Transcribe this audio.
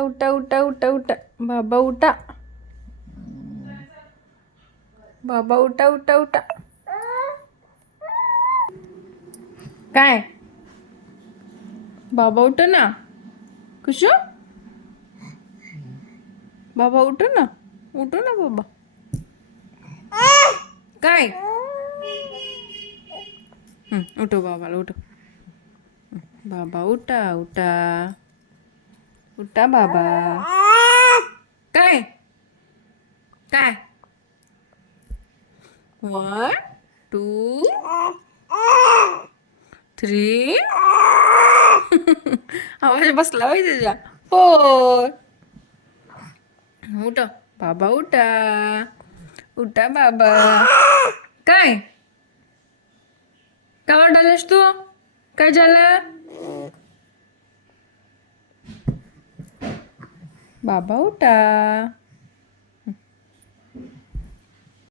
उठा उठा उठा उठा उठा बाबा उठा. बाबा उठा उठा उठा. काय बाबा उठ ना. कुशू बाबा उठ ना. उठो ना बाबा. काय उठो बाबाला उठो. बाबा उठा उठा उठा बाबा. काय काय 1 2 3 आवाज बसला होय तुझ्या. 4 उठा बाबा उठा. उठा बाबा. काय का ओरडायलास तू. काय झालं. बाबा उठा.